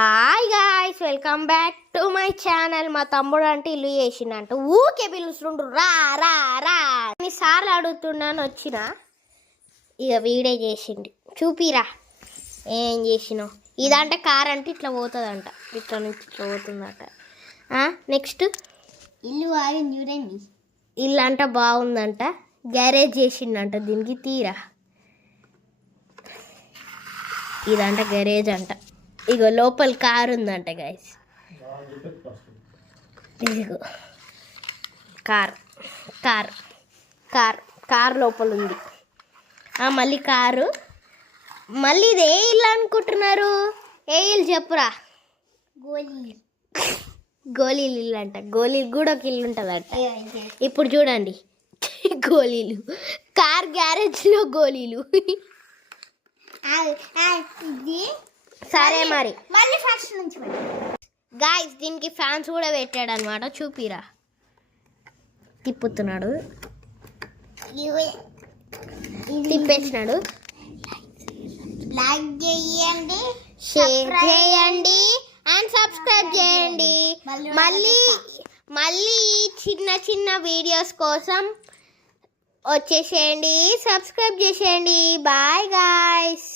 Hi guys, welcome back to my channel. మా తమ్ముడు అంటే ఇల్లు చేసిండంట, ఊకే పిలుస్తుండ్రు రా రా రా ఎన్నిసార్లు అడుగుతున్నాను. వచ్చిన ఇక వీడే చేసిండు. చూపిరా ఏం చేసినావు. ఇదంటే కార్ అంటే ఇట్లా పోతుందంట, ఇట్లా నుంచి ఇట్లా పోతుందట. నెక్స్ట్ ఇల్లు ఆగింది చూడండి. ఇల్లు అంట బాగుందంట, గ్యారేజ్ చేసిండంట దీనికి. తీరా ఇదంట గ్యారేజ్ అంట. ఇగో లోపల కార్ ఉందంట గైస్. ఇదిగో కార్ కార్ కార్ కార్ లోపల ఉంది. మళ్ళీ కారు. మళ్ళీ ఇది ఏ ఇల్లు అనుకుంటున్నారు? ఏ ఇల్లు చెప్పురా. గోళీలు ఇల్లు అంట. గోళీలు కూడా ఒక ఇల్లు ఉంటుందంట. ఇప్పుడు చూడండి, గోళీలు, కార్ గ్యారేజ్లో గోళీలు. సరే మరి మళ్ళీ ఫస్ట్ నుంచి గాయ్స్, దీనికి ఫ్యాన్స్ కూడా పెట్టాడు అనమాట. చూపిరా. తిప్పుతున్నాడు, తిప్పేసినాడు. లైక్ చేయండి, షేర్ చేయండి అండ్ సబ్స్క్రైబ్ చేయండి. మళ్ళీ చిన్న చిన్న వీడియోస్ కోసం వచ్చేసేయండి, సబ్స్క్రైబ్ చేసేయండి. Bye guys.